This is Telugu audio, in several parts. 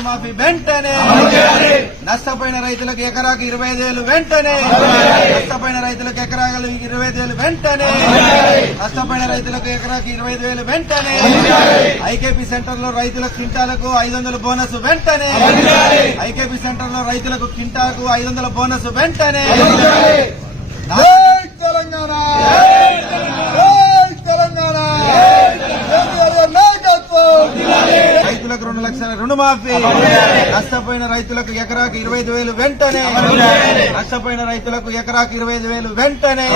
రుణమాఫీ వెంటనే. నష్టపోయిన రైతులకు ఎకరాకు ఇరవై ఐదు వేలు వెంటనే. నష్టపోయిన రైతులకు ఎకరాకు ఇరవై ఐదు వేలు వెంటనే. నష్టపోయిన రైతులకు ఎకరాకు ఇరవై ఐదు వేలు వెంటనే. ఐకేపీ సెంటర్లో రైతుల క్వింటాలకు ఐదు వందల బోనస్ వెంటనే. ఐకేపీ సెంటర్లో రైతులకు క్వింటాలకు ఐదు వందల బోనస్ వెంటనే జై తెలంగాణ జై తెలంగాణ కేసీఆర్ గారి నాయకత్వం రైతులకు రెండు లక్షల రుణమాఫీ. నష్టపోయిన రైతులకు ఎకరాకు ఇరవై వేలు వెంటనే. నష్టపోయిన రైతులకు ఎకరాకు ఇరవై వేలు వెంటనే.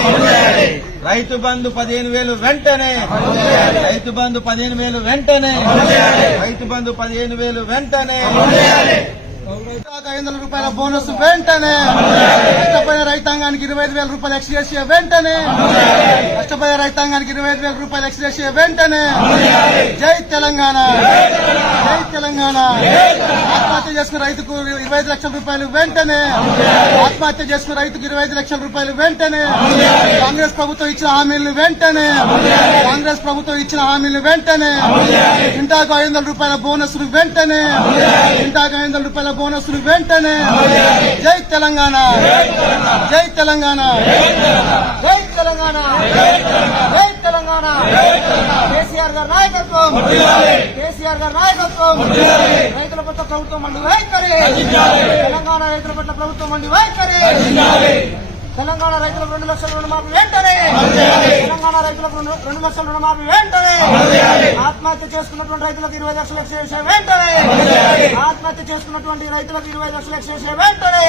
రైతు బంధు పదిహేను వేలు వెంటనే. రైతు బంధు పదిహేను వేలు వెంటనే. రైతు బంధు పదిహేను వేలు వెంటనే. ఐదు వందల రూపాయల బోనస్ వెంటనే! నష్టపోయిన రైతాంగానికి ఇరవై ఐదు వేల రూపాయలు ఎక్స్గ్రేషియా వెంటనే! నష్టపోయిన రైతాంగానికి ఇరవై ఐదు వేల రూపాయలు ఎక్స్గ్రేషియా వెంటనే! జై తెలంగాణ! జై తెలంగాణ! ఆత్మహత్య చేసుకున్న రైతుకు ఇరవై ఐదు లక్షల రూపాయలు వెంటనే! ఆత్మహత్య చేసుకున్న రైతుకు ఇరవై ఐదు లక్షల రూపాయలు వెంటనే! కాంగ్రెస్ ప్రభుత్వం ఇచ్చిన హామీలు వెంటనే! కాంగ్రెస్ ప్రభుత్వం ఇచ్చిన హామీలు వెంటనే! ఇంటాకు ఐదు వందల రూపాయల బోనస్ వెంటనే! ఇంటాకు ఐదు రూపాయల బోనసులు వెంటనే. జై తెలంగాణ. జై తెలంగాణ. జై తెలంగాణ. జై తెలంగాణ. కేసీఆర్ గారి నాయకత్వం. కేసీఆర్ గారి నాయకత్వం. రైతుల పట్ల ప్రభుత్వం మండి వైఖరి. తెలంగాణ రైతుల పట్ల ప్రభుత్వం మండి వైఖరి. తెలంగాణ రైతులకు రెండు లక్షల రుణమాఫీ వెంటనే! తెలంగాణ రైతులకు రెండు- లక్షల రుణమాఫీ వెంటనే! ఆత్మహత్య చేసుకున్నటువంటి రైతులకు ఇరవై లక్షల ఎక్స్గ్రేషియా వెంటనే! ఆత్మహత్య చేసుకున్నటువంటి రైతులకు ఇరవై లక్షల ఎక్స్గ్రేషియా వెంటనే!